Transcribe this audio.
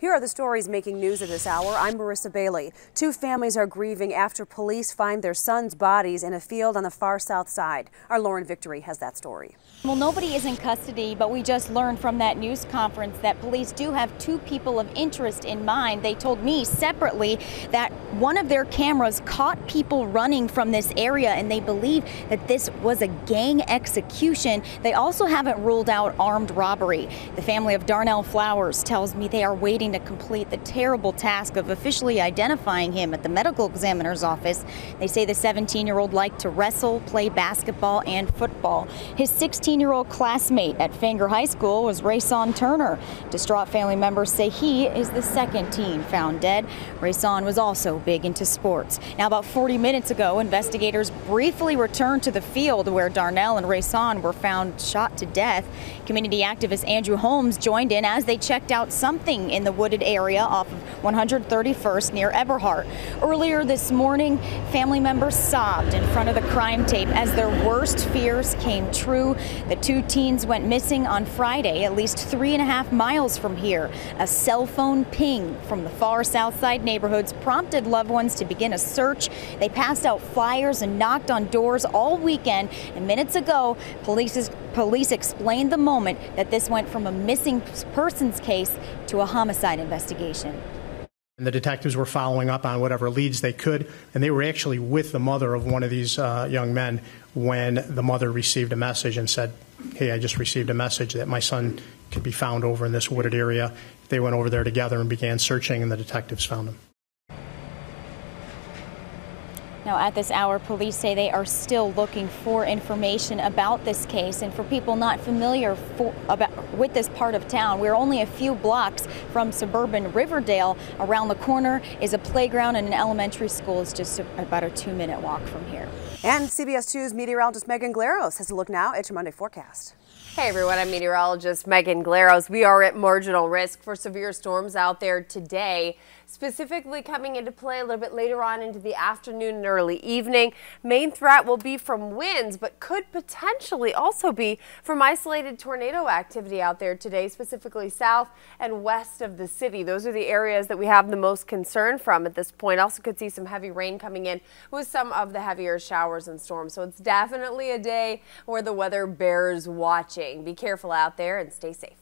Here are the stories making news at this hour. I'm Marissa Bailey. Two families are grieving after police find their sons' bodies in a field on the far south side. Our Lauren Victory has that story. Well, nobody is in custody, but we just learned from that news conference that police do have two people of interest in mind. They told me separately that one of their cameras caught people running from this area, and they believe that this was a gang execution. They also haven't ruled out armed robbery. The family of Darnell Flowers tells me they are waiting to complete the terrible task of officially identifying him at the medical examiner's office. They say the 17-year-old liked to wrestle, play basketball, and football. His 16-year-old classmate at Fanger High School was Rayson Turner. Distraught family members say he is the second teen found dead. Rayson was also big into sports. Now, about 40 minutes ago, investigators briefly returned to the field where Darnell and Rayson were found shot to death. Community activist Andrew Holmes joined in as they checked out something in the wooded area off of 131st near Eberhart. Earlier this morning, family members sobbed in front of the crime tape as their worst fears came true. The two teens went missing on Friday, at least 3.5 miles from here. A cell phone ping from the far south side neighborhoods prompted loved ones to begin a search. They passed out flyers and knocked on doors all weekend. And minutes ago, police explained the moment that this went from a missing persons case to a homicide investigation. And the detectives were following up on whatever leads they could, and they were actually with the mother of one of these young men when the mother received a message and said, "Hey, I just received a message that my son could be found over in this wooded area." They went over there together and began searching, and the detectives found him. Now, at this hour, police say they are still looking for information about this case. And for people not familiar with this part of town, we're only a few blocks from suburban Riverdale. Around the corner is a playground and an elementary school. It's just about a 2-minute walk from here. And CBS 2's meteorologist Megan Glaros has a look now at your Monday forecast. Hey everyone, I'm meteorologist Megan Glaros. We are at marginal risk for severe storms out there today, specifically coming into play a little bit later on into the afternoon and early evening. Main threat will be from winds, but could potentially also be from isolated tornado activity out there today, specifically south and west of the city. Those are the areas that we have the most concern from at this point. Also could see some heavy rain coming in with some of the heavier showers and storms. So it's definitely a day where the weather bears watching. Be careful out there and stay safe.